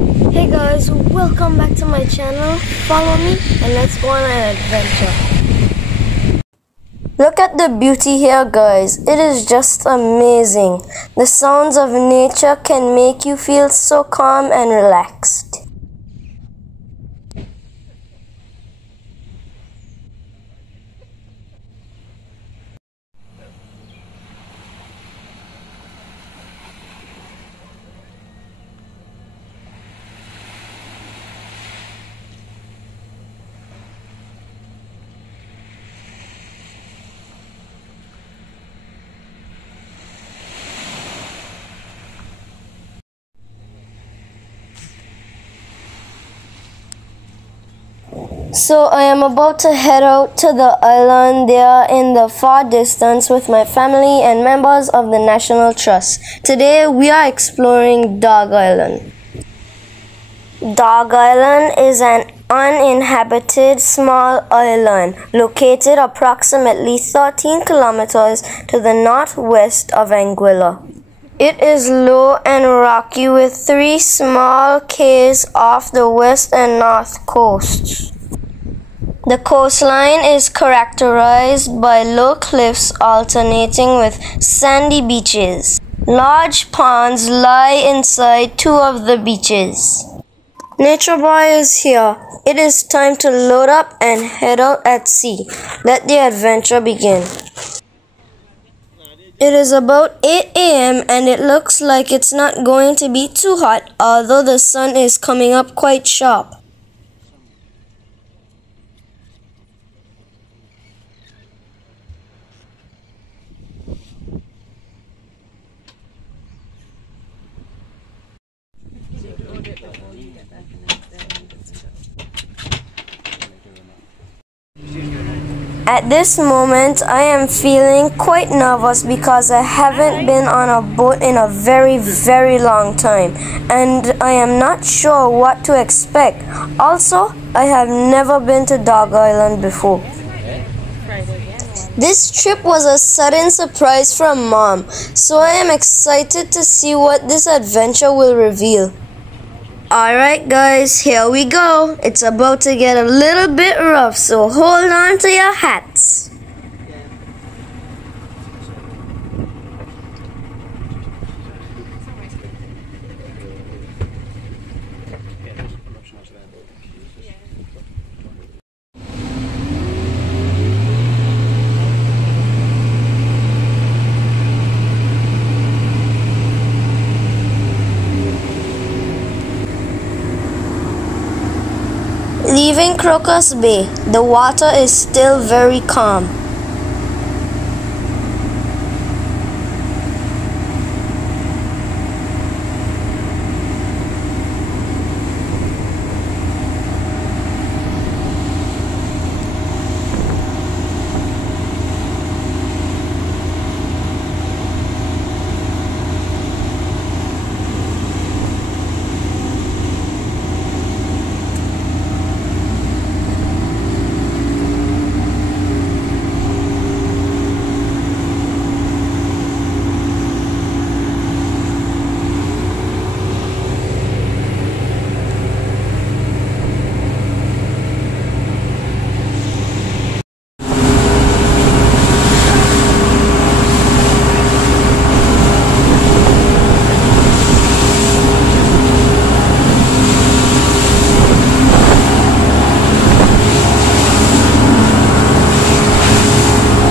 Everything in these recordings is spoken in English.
Hey guys, welcome back to my channel. Follow me and let's go on an adventure. Look at the beauty here guys, it is just amazing. The sounds of nature can make you feel so calm and relaxed. So I am about to head out to the island there in the far distance with my family and members of the National Trust. Today we are exploring Dog Island. Dog Island is an uninhabited small island located approximately 13 kilometers to the northwest of Anguilla. It is low and rocky with 3 small cays off the west and north coasts. The coastline is characterized by low cliffs alternating with sandy beaches. Large ponds lie inside 2 of the beaches. Nature Boy is here. It is time to load up and head out at sea. Let the adventure begin. It is about 8 a.m. and it looks like it's not going to be too hot, although the sun is coming up quite sharp. At this moment, I am feeling quite nervous because I haven't been on a boat in a very long time and I am not sure what to expect. Also, I have never been to Dog Island before. This trip was a sudden surprise from Mom, so I am excited to see what this adventure will reveal. Alright guys, here we go. It's about to get a little bit rough, so hold on to your hats. Leaving Crocus Bay, the water is still very calm.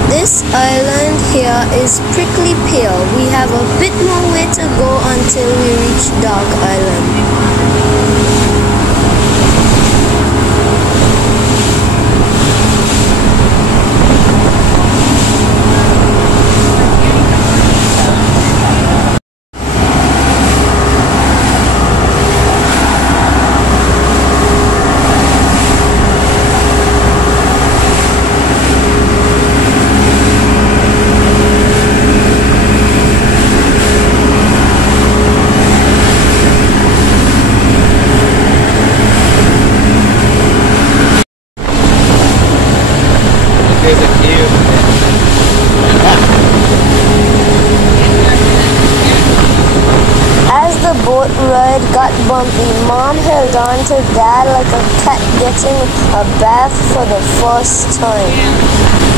This island here is Prickly Pear. We have a bit more way to go until we reach Dog Island. As the boat ride got bumpy, Mom held on to Dad like a cat getting a bath for the first time.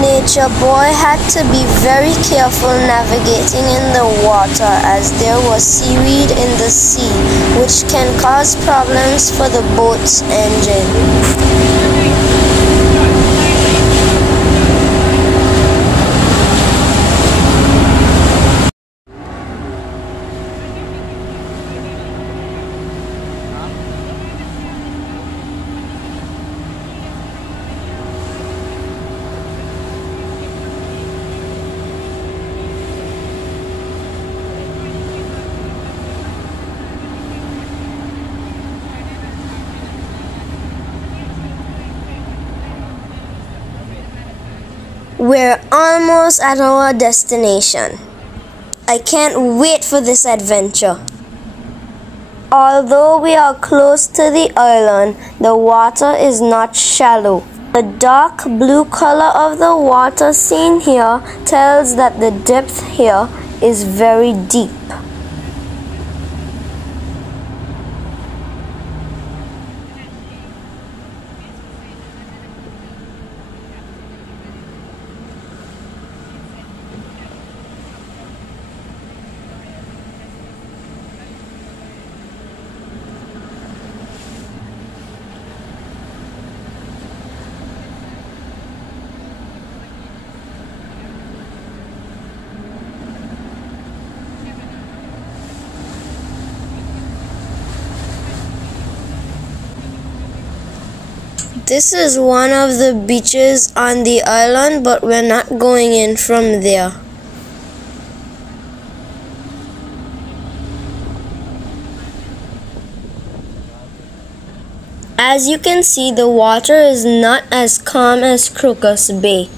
Nature Boy had to be very careful navigating in the water as there was seaweed in the sea, which can cause problems for the boat's engine. We're almost at our destination. I can't wait for this adventure. Although we are close to the island, the water is not shallow. The dark blue color of the water seen here tells that the depth here is very deep. This is one of the beaches on the island, but we're not going in from there. As you can see, the water is not as calm as Crocus Bay.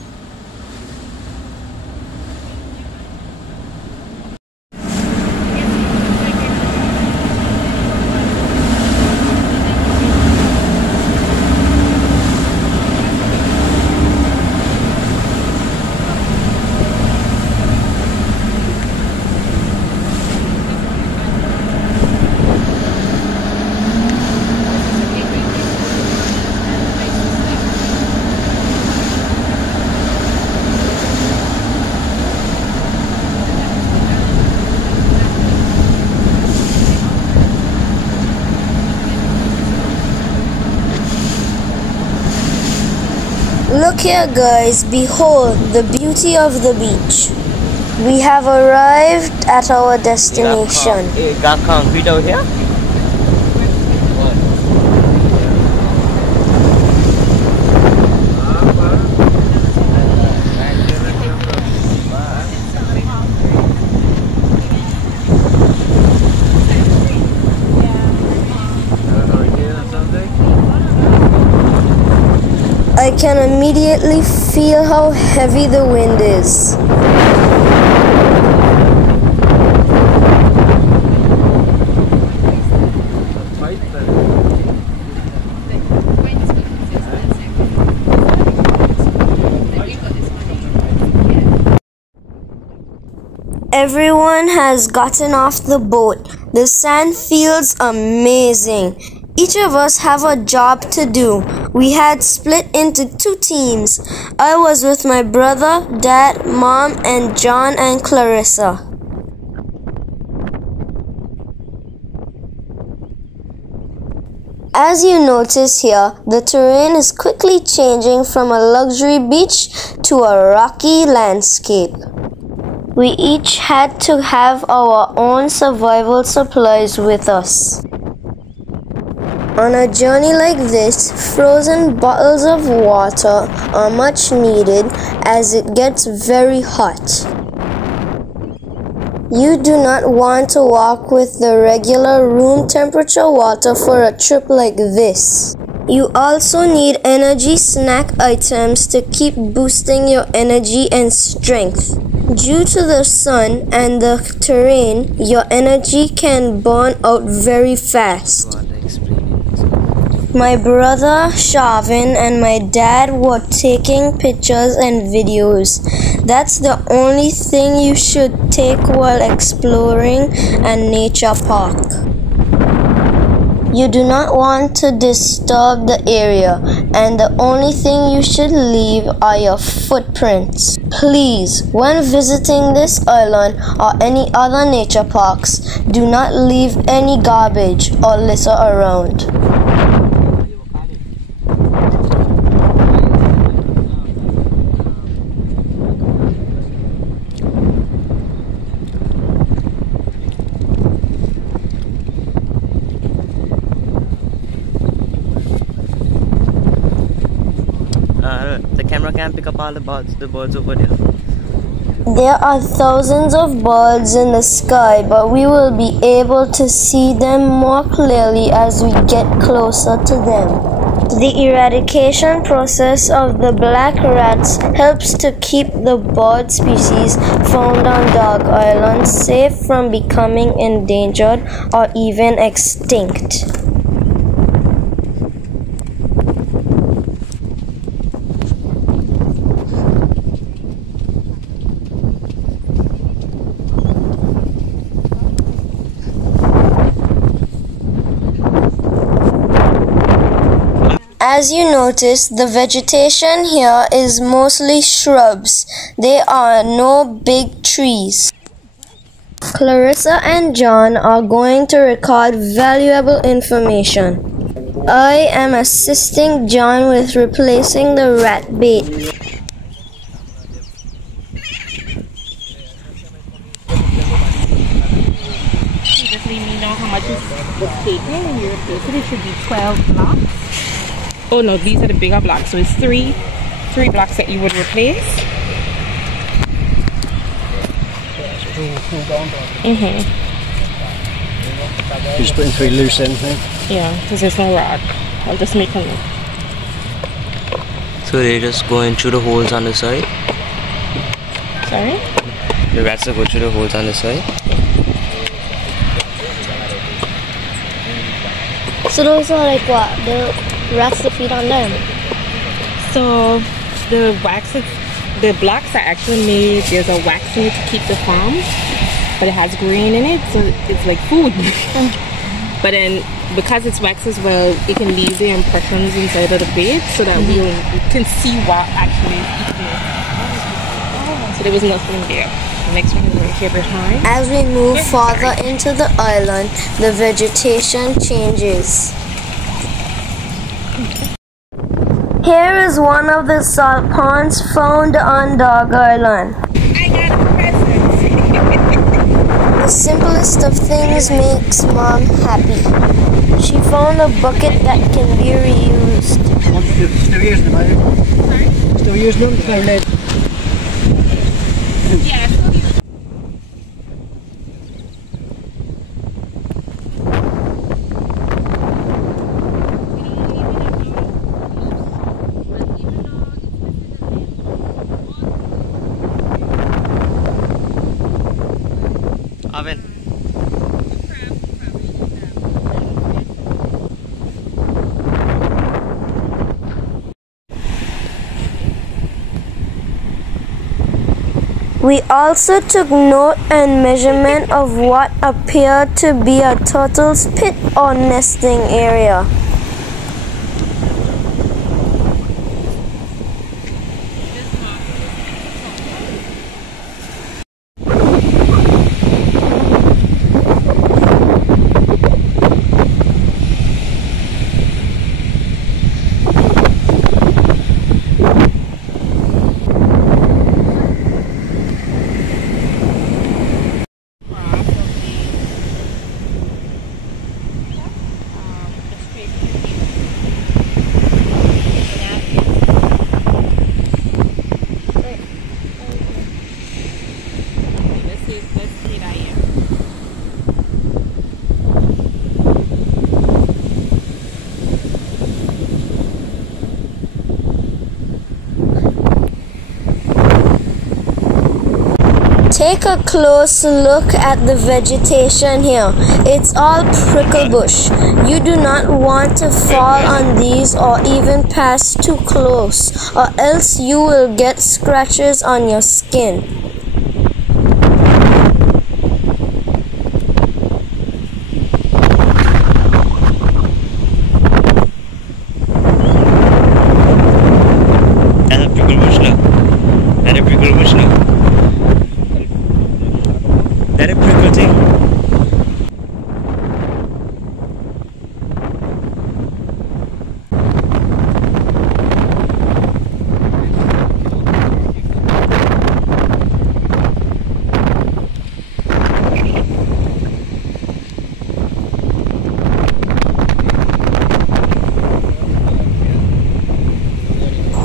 Look here guys, behold the beauty of the beach. We have arrived at our destination. Got concrete out here? I can immediately feel how heavy the wind is. Everyone has gotten off the boat. The sand feels amazing. Each of us have a job to do. We had split into 2 teams. I was with my brother, Dad, Mom, and John and Clarissa. As you notice here, the terrain is quickly changing from a luxury beach to a rocky landscape. We each had to have our own survival supplies with us. On a journey like this, frozen bottles of water are much needed as it gets very hot. You do not want to walk with the regular room temperature water for a trip like this. You also need energy snack items to keep boosting your energy and strength. Due to the sun and the terrain, your energy can burn out very fast. My brother Shavin and my dad were taking pictures and videos. That's the only thing you should take while exploring a nature park. You do not want to disturb the area, and the only thing you should leave are your footprints. Please, when visiting this island or any other nature parks, do not leave any garbage or litter around. The camera can't pick up all the birds over there. There are thousands of birds in the sky, but we will be able to see them more clearly as we get closer to them. The eradication process of the black rats helps to keep the bird species found on Dog Island safe from becoming endangered or even extinct. As you notice, the vegetation here is mostly shrubs. There are no big trees. Clarissa and John are going to record valuable information. I am assisting John with replacing the rat bait. Just let me know how much is taken and you replace it. It should be 12 blocks. Oh no, these are the bigger blocks. So it's three blocks that you would replace. You're just putting 3 loose ends now? Yeah, because there's no rock. I'll just make them. So they just go in through the holes on the side? Sorry? The rats will go through the holes on the side? So those are like what? The rats that feed on them? So the blocks are actually made, there's a wax in it to keep the farm, but it has grain in it, so it's like food. But then because it's wax as well, it can leave the impressions inside of the bait so that we can see what actually is eating it. So there was nothing there. The next one is right here behind. As we move farther into the island, the vegetation changes. Here is one of the salt ponds found on Dog Island. I got a present. The simplest of things makes Mom happy. She found a bucket that can be reused. Still using them, are you? Sorry? Still using them? They're lead. Yeah. Oven. We also took note and measurement of what appeared to be a turtle's pit or nesting area. Take a close look at the vegetation here. It's all prickle bush. You do not want to fall on these or even pass too close, or else you will get scratches on your skin.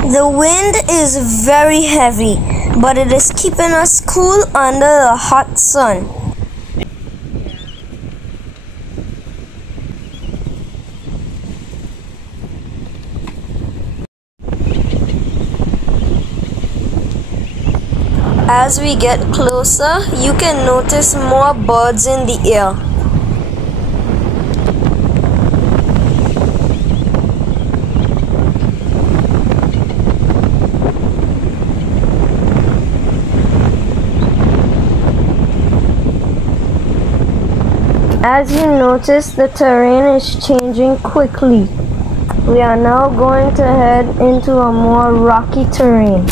The wind is very heavy, but it is keeping us cool under the hot sun. As we get closer, you can notice more birds in the air. As you notice, the terrain is changing quickly. We are now going to head into a more rocky terrain.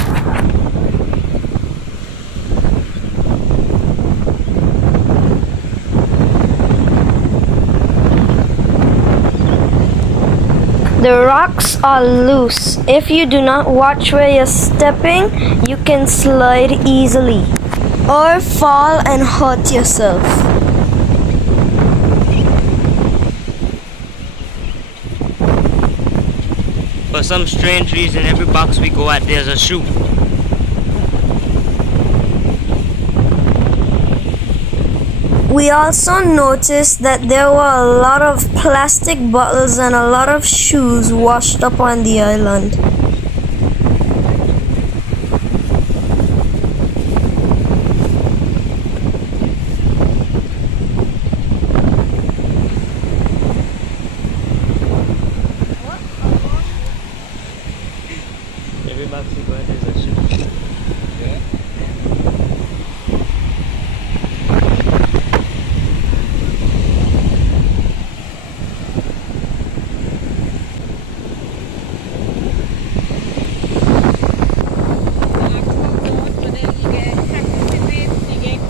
The rocks are loose. If you do not watch where you're stepping, you can slide easily or fall and hurt yourself. For some strange reason, every box we go at, there's a shoe. We also noticed that there were a lot of plastic bottles and a lot of shoes washed up on the island. Every box we go at, there's a shoe.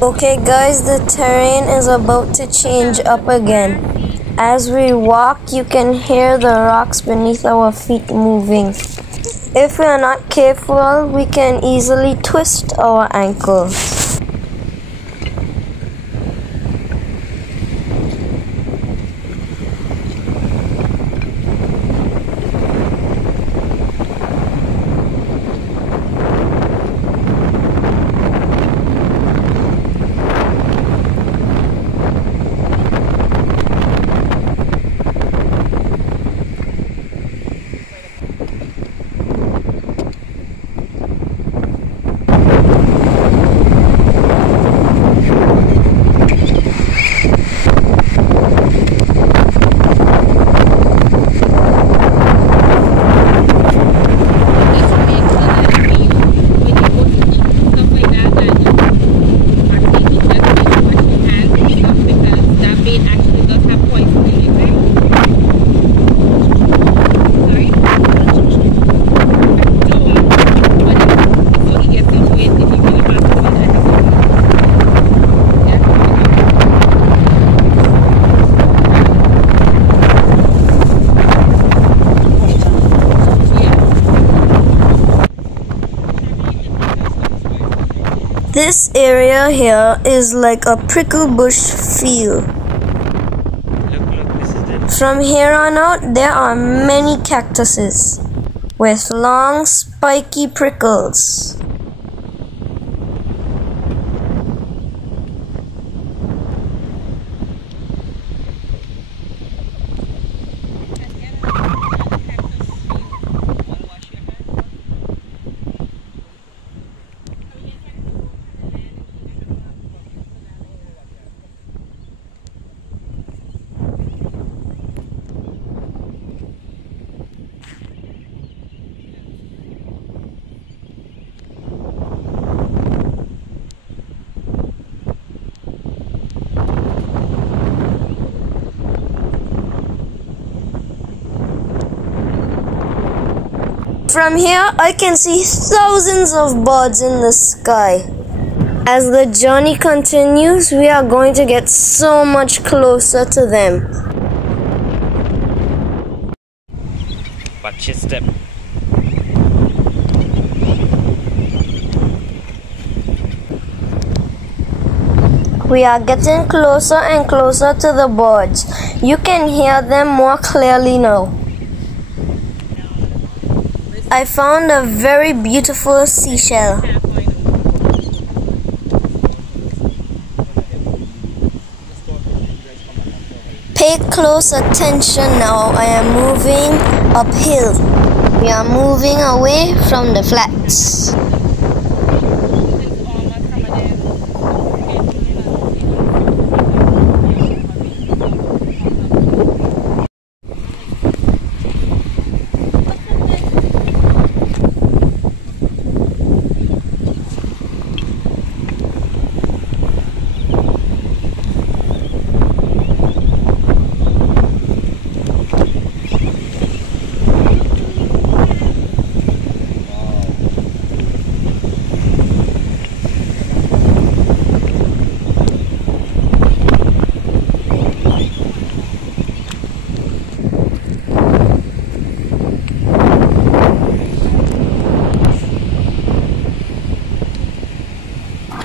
Okay guys, the terrain is about to change up again. As we walk, you can hear the rocks beneath our feet moving. If we are not careful, we can easily twist our ankles. This area here is like a prickle bush field. Look, this is the... From here on out, there are many cactuses with long spiky prickles. From here, I can see thousands of birds in the sky. As the journey continues, we are going to get so much closer to them. Watch your step. We are getting closer and closer to the birds. You can hear them more clearly now. I found a very beautiful seashell. Pay close attention now. I am moving uphill. We are moving away from the flats.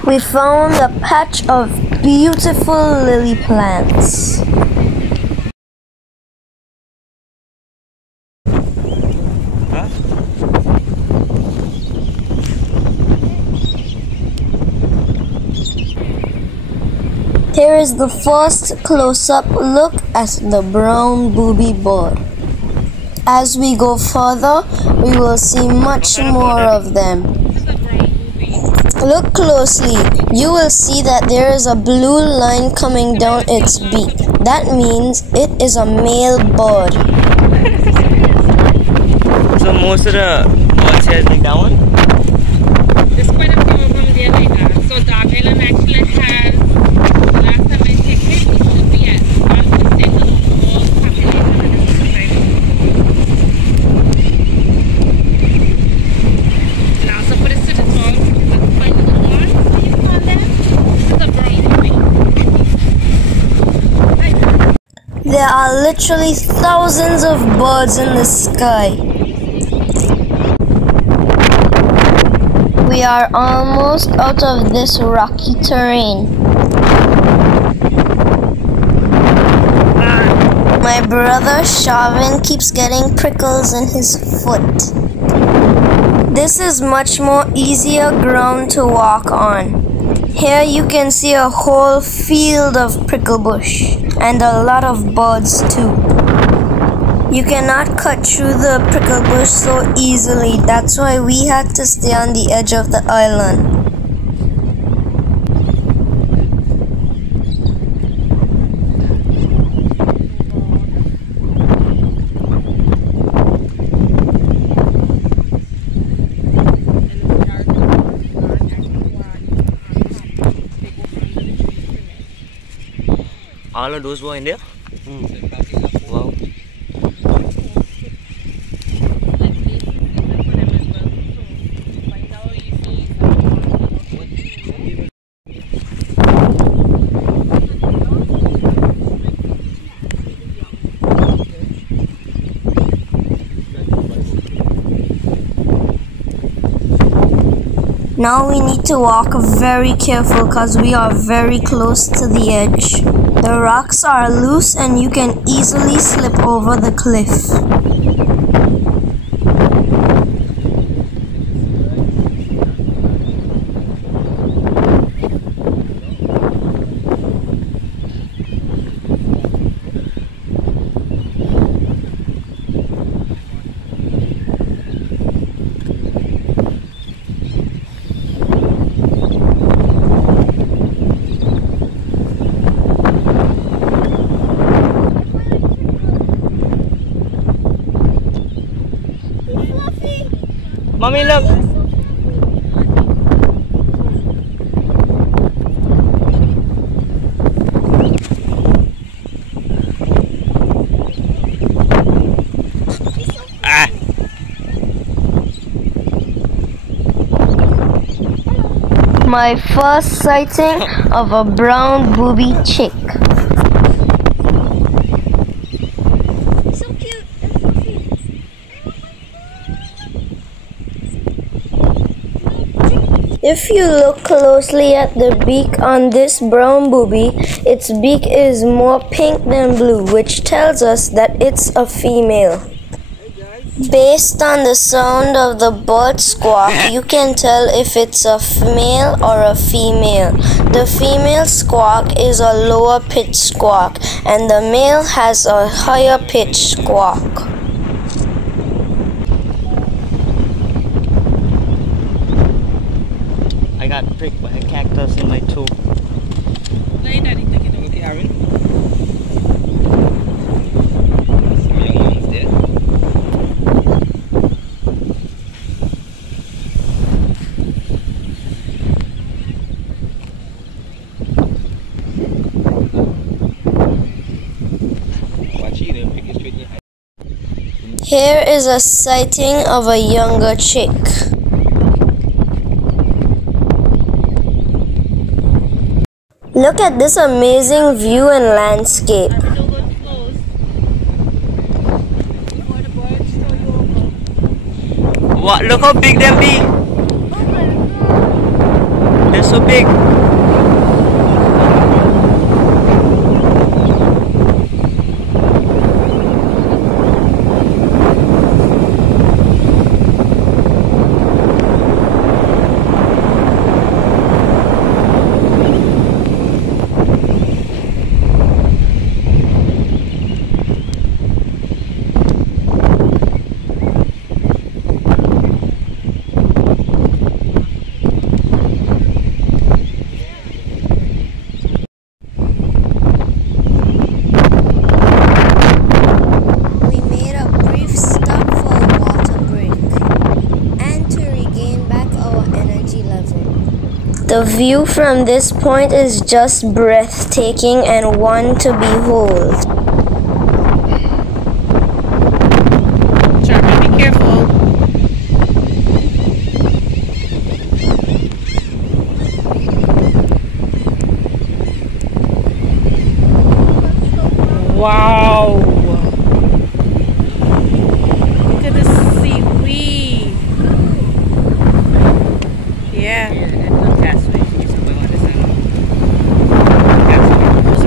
We found a patch of beautiful lily plants. Here is the first close-up look at the brown booby bird. As we go further, we will see much more of them. Look closely. You will see that there is a blue line coming down its beak. That means it is a male bird. So most of the birds here is like that one? There's quite a few of them there like that. So Dog Island actually has, last time I checked it, it should be at 1% of all population. And also put it to the top, which is a funny little one. What do you call that? This is a brown. There are literally thousands of birds in the sky. We are almost out of this rocky terrain. My brother Shavin keeps getting prickles in his foot. This is much more easier ground to walk on. Here you can see a whole field of prickle bush and a lot of birds too. You cannot cut through the prickle bush so easily. That's why we had to stay on the edge of the island. All of those were in there? Wow. Now we need to walk very careful because we are very close to the edge. The rocks are loose and you can easily slip over the cliff. Mommy, look! Ah! my first sighting of a brown booby chick. So cute and fluffy. If you look closely at the beak on this brown booby, its beak is more pink than blue, which tells us that it's a female. Based on the sound of the bird squawk, you can tell if it's a male or a female. The female squawk is a lower pitched squawk, and the male has a higher pitched squawk. I got pricked by a cactus in my toe. Lay daddy, take it over, Aaron. Some young ones there. Watch it, they'll pick it straight in your eye. Here is a sighting of a younger chick. Look at this amazing view and landscape. What? Look how big them be! They're so big! The view from this point is just breathtaking and one to behold. Charlie, be careful. Wow. Look at the seaweed. Yeah.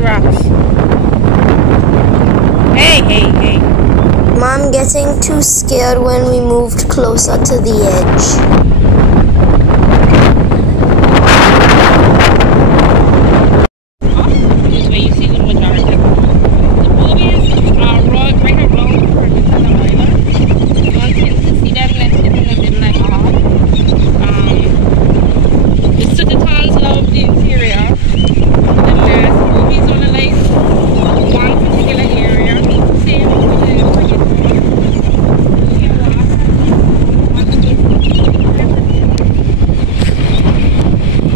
Rocks. Hey. Mom getting too scared when we moved closer to the edge. This way you see the majority. The boobies are right around the island. You want to see them let's get like it's to the tons of the interior. Boobies on the lake, one particular area, same with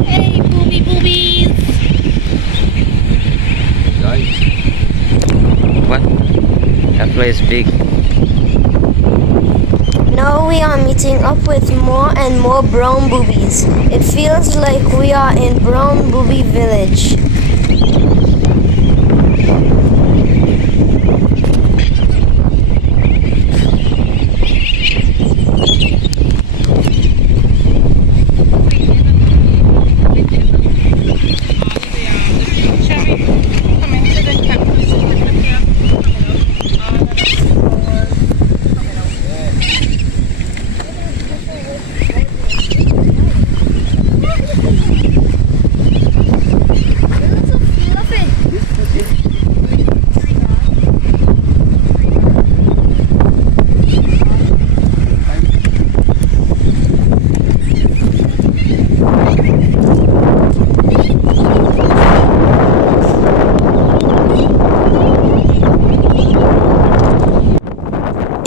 hey, boobies! What? That place is big. Now we are meeting up with more and more brown boobies. It feels like we are in Brown Booby Village.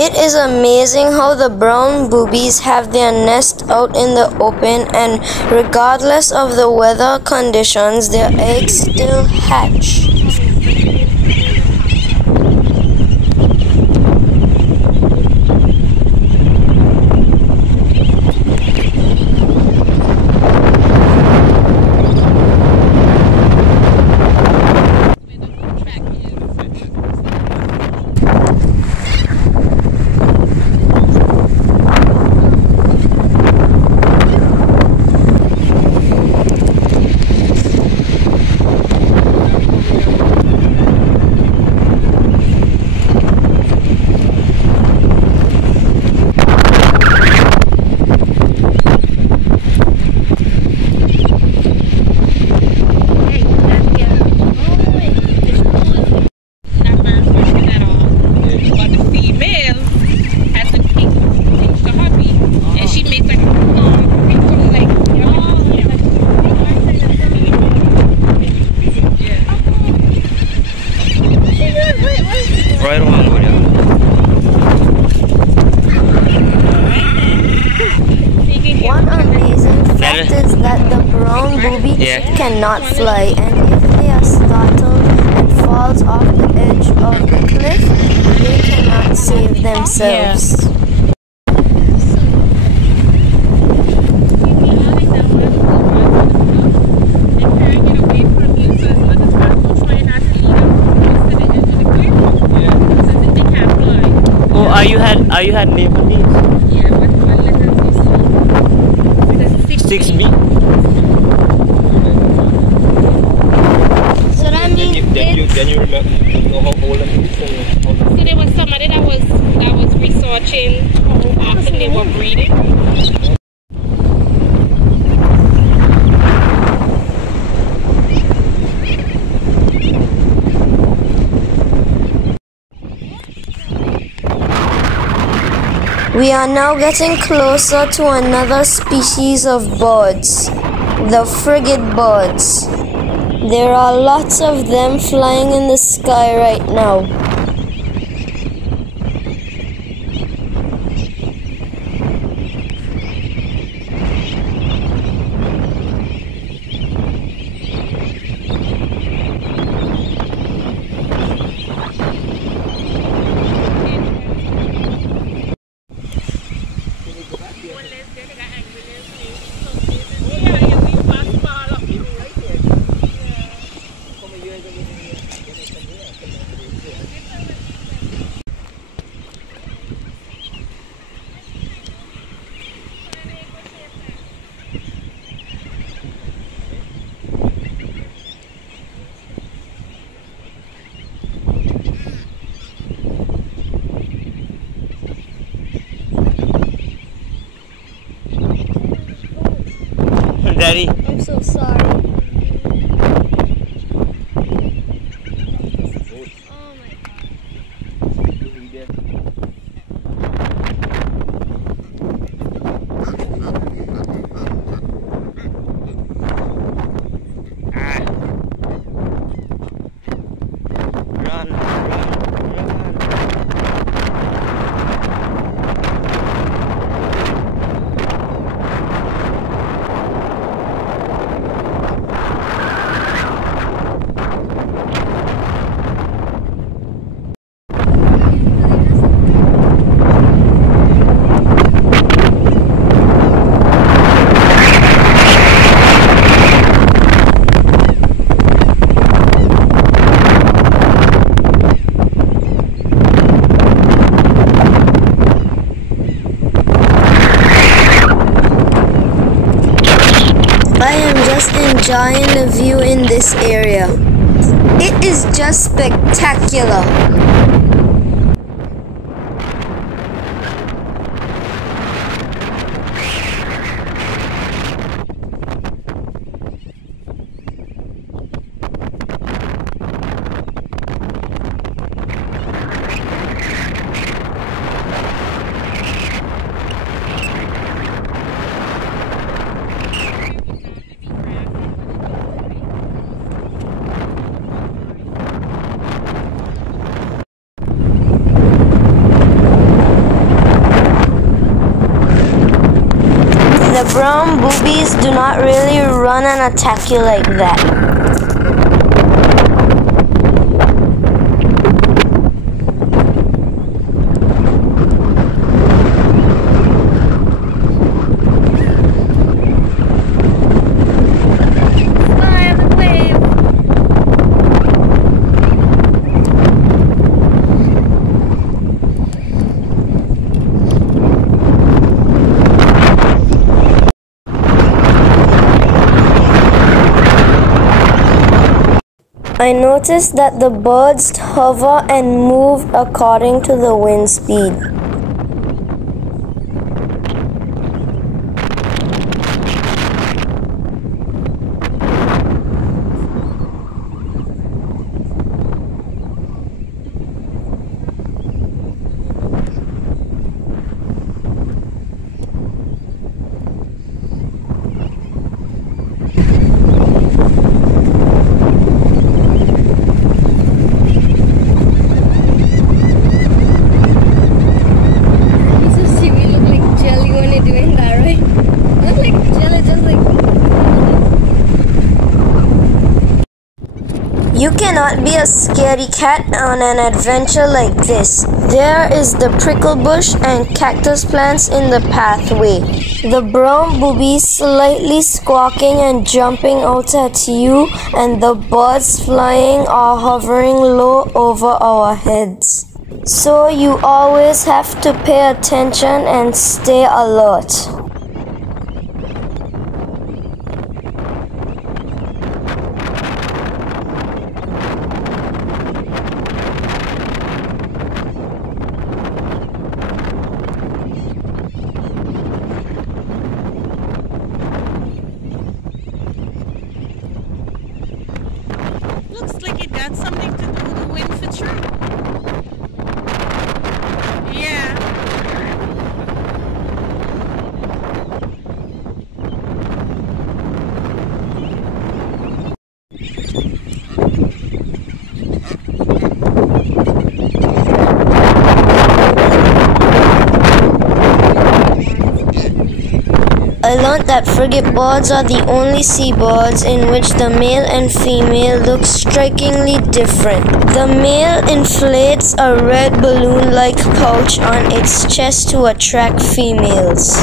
It is amazing how the brown boobies have their nest out in the open, and regardless of the weather conditions, their eggs still hatch. cannot fly, and if they are startled and falls off the edge of the cliff, they cannot save themselves. Oh, are you had naval needs? Yeah, what letters you see? 6B. So that means Then you remember know how old I'm See, there was somebody that was researching how often they were breeding. we are now getting closer to another species of birds, the frigate birds. There are lots of them flying in the sky right now. Daddy. I'm so sorry. Oh my God. Run, run, run. I am just enjoying the view in this area. It is just spectacular. The brown boobies do not really run and attack you like that. I noticed that the birds hover and move according to the wind speed. You cannot be a scaredy cat on an adventure like this. There is the prickle bush and cactus plants in the pathway. The brown booby slightly squawking and jumping out at you, and the birds flying or hovering low over our heads. So you always have to pay attention and stay alert. Looks like it got something to do with the wind for true. Yeah. I learned that frigate birds are the only seabirds in which the male and female look strikingly different. The male inflates a red balloon-like pouch on its chest to attract females.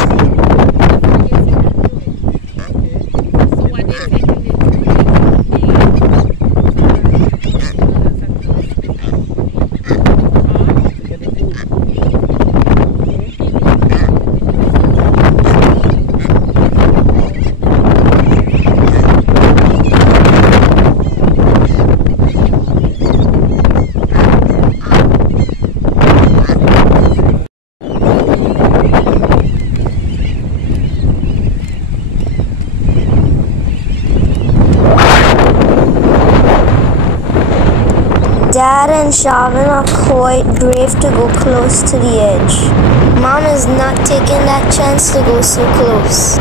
Dad and Shavin are quite brave to go close to the edge. Mom is not taking that chance to go so close.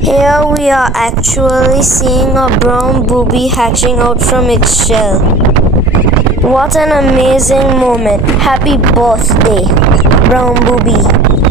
Here we are actually seeing a brown booby hatching out from its shell. What an amazing moment. Happy birthday, brown booby.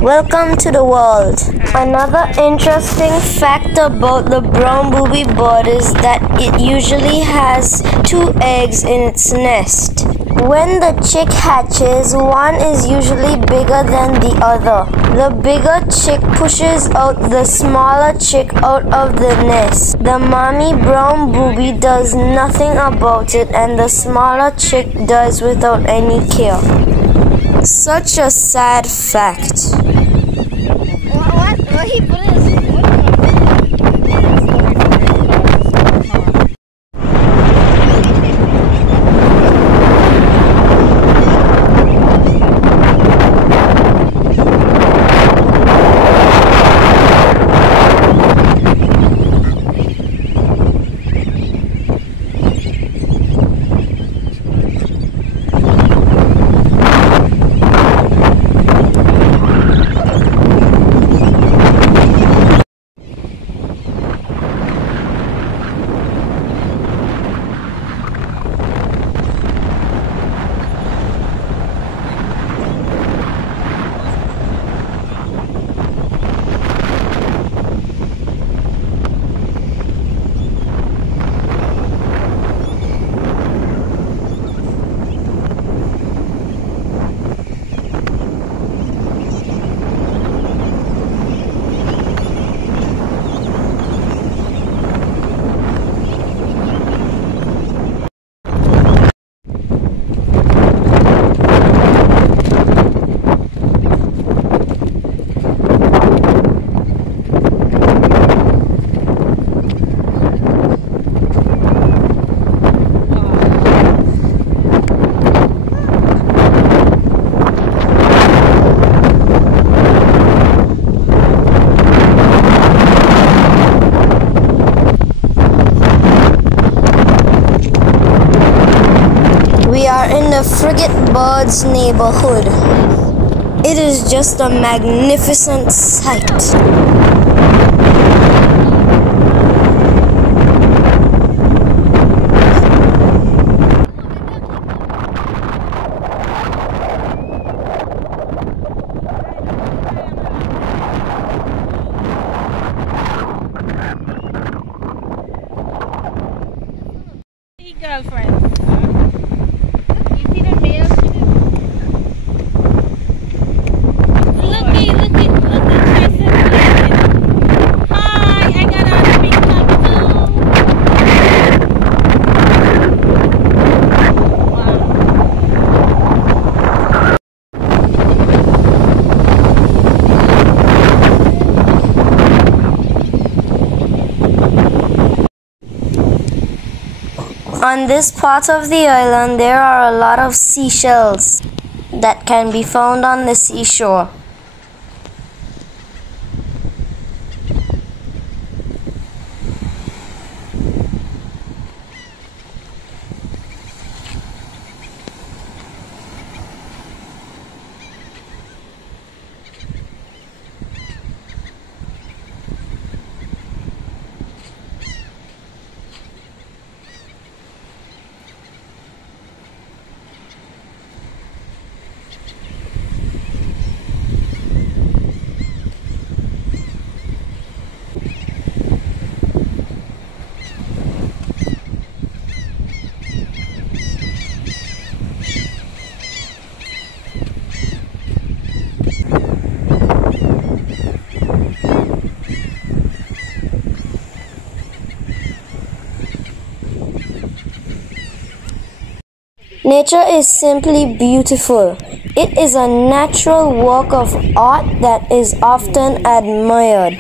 Welcome to the world. Another interesting fact about the brown booby bird is that it usually has 2 eggs in its nest. When the chick hatches, one is usually bigger than the other. The bigger chick pushes out the smaller chick out of the nest. The mommy brown booby does nothing about it, and the smaller chick dies without any care. Such a sad fact. What he put his Bird's neighborhood. It is just a magnificent sight. Girlfriend. On this part of the island, there are a lot of seashells that can be found on the seashore. Nature is simply beautiful. It is a natural work of art that is often admired.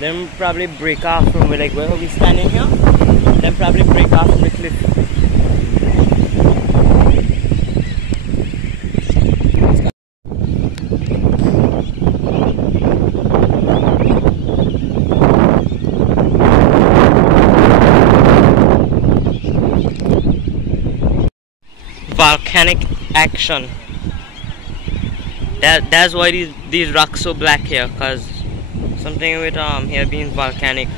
Then probably break off from where we standing here. Then probably break off from the cliff. Volcanic action. That's why these rocks so black here, cause something with here being volcanic.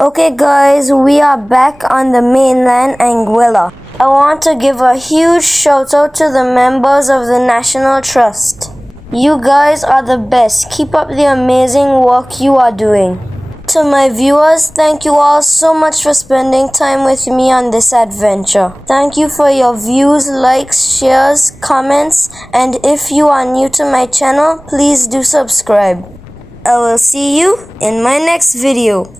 Okay guys, we are back on the mainland Anguilla. I want to give a huge shout out to the members of the National Trust. You guys are the best. Keep up the amazing work you are doing. To my viewers, thank you all so much for spending time with me on this adventure. Thank you for your views, likes, shares, comments, and if you are new to my channel, please do subscribe. I will see you in my next video.